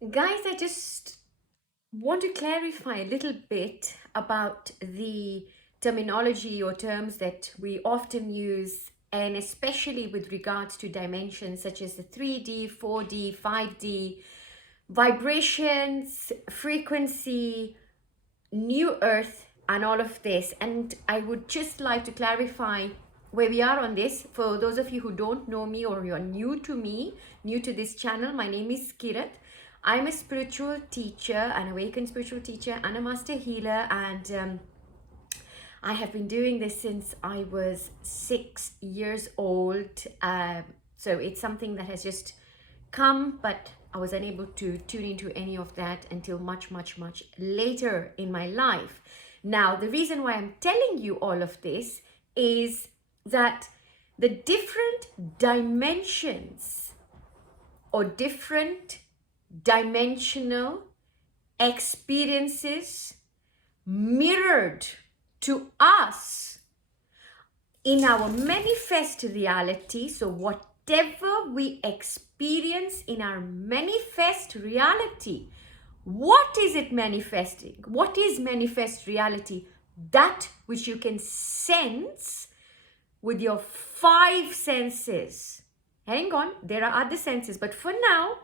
Guys, I just want to clarify a little bit about the terminology or terms that we often use, and especially with regards to dimensions such as the 3D, 4D, 5D, vibrations, frequency, new earth, and all of this. And I would just like to clarify where we are on this. For those of you who don't know me or you're new to me, new to this channel, my name is Kirat. I'm a spiritual teacher, an awakened spiritual teacher, and a master healer. And I have been doing this since I was 6 years old. So it's something that has just come, but I was unable to tune into any of that until much, much, much later in my life. Now, the reason why I'm telling you all of this is that the different dimensions or different dimensional experiences mirrored to us in our manifest reality. So whatever we experience in our manifest reality, what is it manifesting? What is manifest reality? That which you can sense with your 5 senses. Hang on, there are other senses, but for now,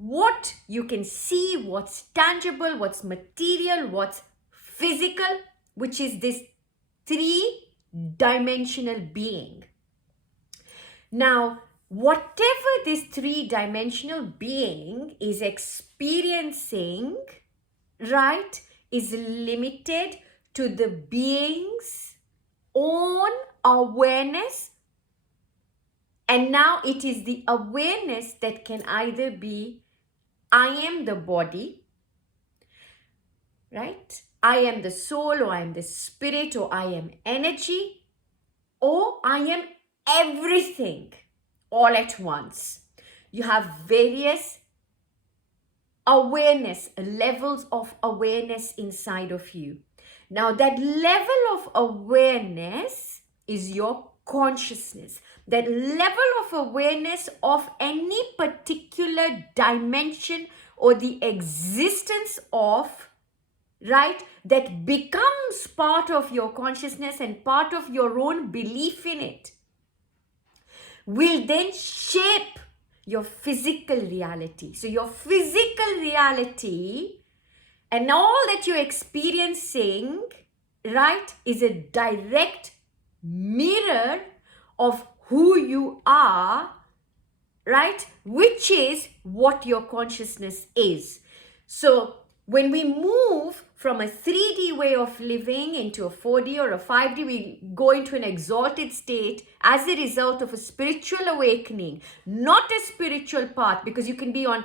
what you can see, what's tangible, what's material, what's physical, which is this 3-dimensional being. Now, whatever this 3-dimensional being is experiencing, right, is limited to the being's own awareness. And now it is the awareness that can either be, I am the body, right? I am the soul, or I am the spirit, or I am energy, or I am everything all at once. You have various awareness, levels of awareness inside of you. Now, that level of awareness is your consciousness. That level of awareness of any particular dimension or the existence of, right, that becomes part of your consciousness and part of your own belief in it, will then shape your physical reality. So your physical reality and all that you're experiencing, right, is a direct mirror of who you are, right, which is what your consciousness is. So when we move from a 3D way of living into a 4D or a 5D, we go into an exalted state as a result of a spiritual awakening, not a spiritual path, because you can be on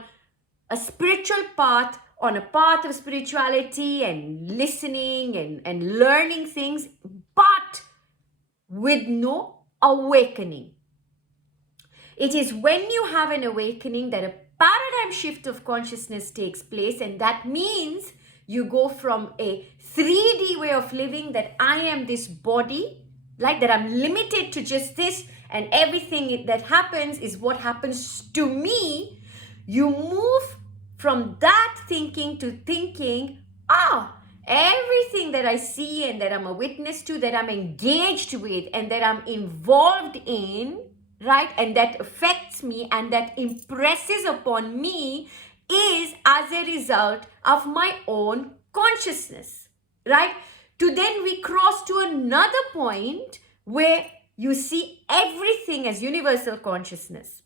a spiritual path, on a path of spirituality and listening and learning things, but with no awakening. It is when you have an awakening that a paradigm shift of consciousness takes place, and that means you go from a 3D way of living, that I am this body, like that I'm limited to just this, and everything that happens is what happens to me. You move from that thinking to thinking, everything that I see and that I'm a witness to, that I'm engaged with and that I'm involved in, right, and that affects me and that impresses upon me, is as a result of my own consciousness, right? To then we cross to another point where you see everything as universal consciousness.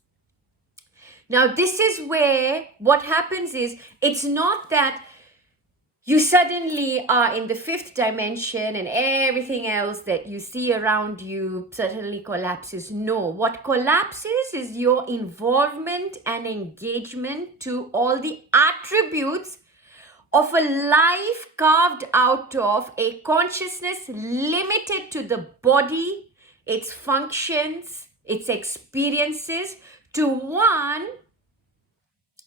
Now, this is where what happens is, it's not that you suddenly are in the 5th dimension and everything else that you see around you suddenly collapses. No, what collapses is your involvement and engagement to all the attributes of a life carved out of a consciousness limited to the body, its functions, its experiences, to one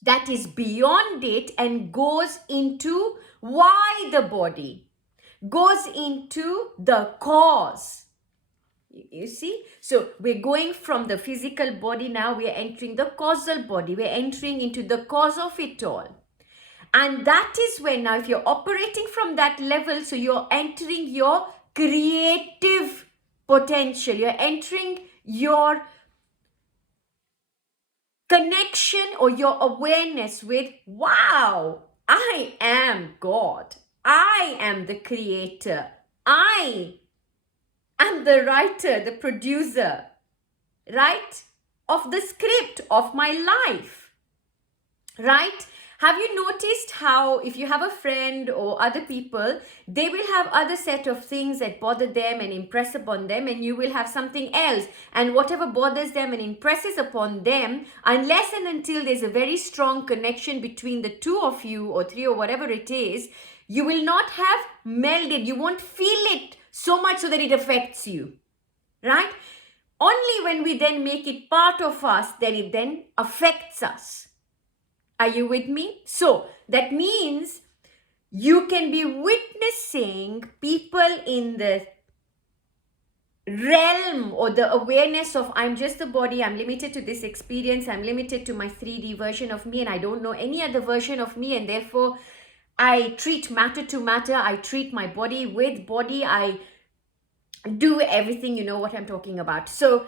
that is beyond it and goes into why the body, goes into the cause, You see? So we're going from the physical body now, we're entering the causal body. We're entering into the cause of it all. And that is when now if you're operating from that level, so you're entering your creative potential. You're entering your connection or your awareness with, wow, I am God. I am the creator. I am the writer, the producer, right? Of the script of my life, right? Have you noticed how if you have a friend or other people, they will have other set of things that bother them and impress upon them, and you will have something else. And whatever bothers them and impresses upon them, unless and until there's a very strong connection between the two of you or three or whatever it is, you will not have melded. You won't feel it so much so that it affects you, right? Only when we then make it part of us, then it then affects us. Are you with me? So that means you can be witnessing people in the realm or the awareness of, I'm just a body, I'm limited to this experience, I'm limited to my 3D version of me, and I don't know any other version of me, and therefore I treat matter to matter, I treat my body with body, I do everything, you know what I'm talking about. So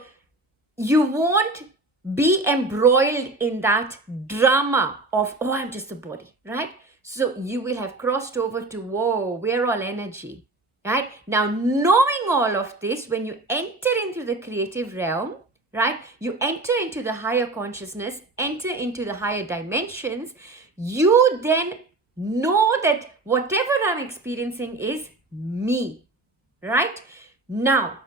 you won't be embroiled in that drama of, oh, I'm just a body, right? So you will have crossed over to, whoa, we're all energy, right? Now, knowing all of this, when you enter into the creative realm, right? You enter into the higher consciousness, enter into the higher dimensions, you then know that whatever I'm experiencing is me, right? Now,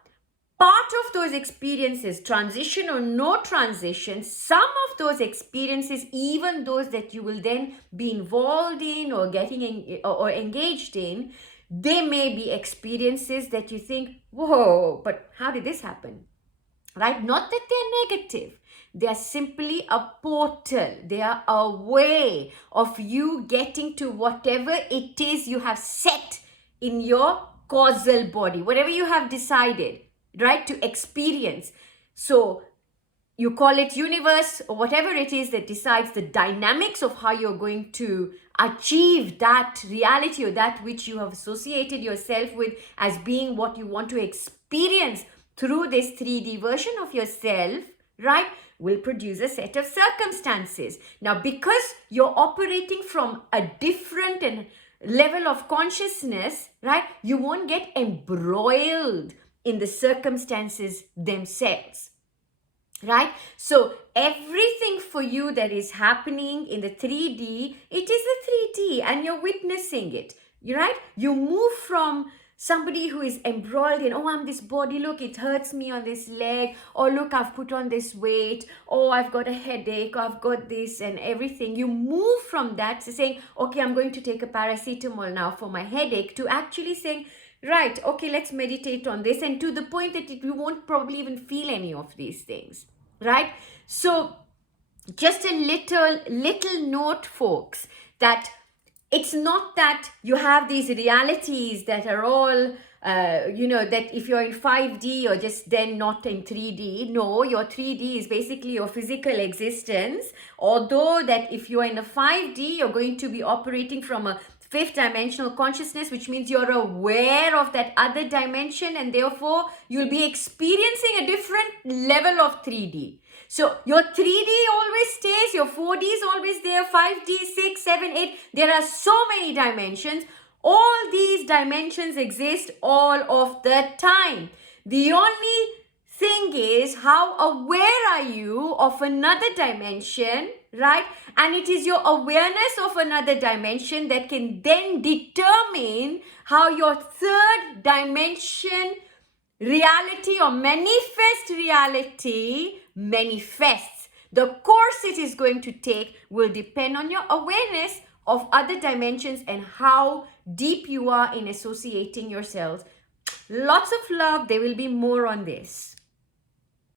part of those experiences, transition or no transition, some of those experiences, even those that you will then be involved in or getting or engaged in, they may be experiences that you think, whoa, but how did this happen? Right? Not that they're negative. They are simply a portal. They are a way of you getting to whatever it is you have set in your causal body, whatever you have decided, right, to experience. So you call it universe or whatever it is that decides the dynamics of how you're going to achieve that reality or that which you have associated yourself with as being what you want to experience through this 3D version of yourself, right, will produce a set of circumstances. Now, because you're operating from a different and level of consciousness, right, you won't get embroiled in the circumstances themselves, right? So everything for you that is happening in the 3D, it is the 3D and you're witnessing it, right? You move from somebody who is embroiled in, oh, I'm this body, look, it hurts me on this leg, or look, I've put on this weight, oh, I've got a headache, I've got this and everything. You move from that to saying, okay, I'm going to take a paracetamol now for my headache, to actually saying, right, okay, let's meditate on this, and to the point that you won't probably even feel any of these things, right? So just a little note, folks, that it's not that you have these realities that are all, that if you're in 5D, you're just then not in 3D. No, your 3D is basically your physical existence. Although that if you're in a 5D, you're going to be operating from a fifth dimensional consciousness, which means you're aware of that other dimension, and therefore you'll be experiencing a different level of 3D. So your 3D always stays, your 4D is always there, 5D, 6, 7, 8. There are so many dimensions. All these dimensions exist all of the time. The only thing is, how aware are you of another dimension, right? And it is your awareness of another dimension that can then determine how your third dimension reality or manifest reality manifests. The course it is going to take will depend on your awareness of other dimensions and how deep you are in associating yourselves. Lots of love. There will be more on this.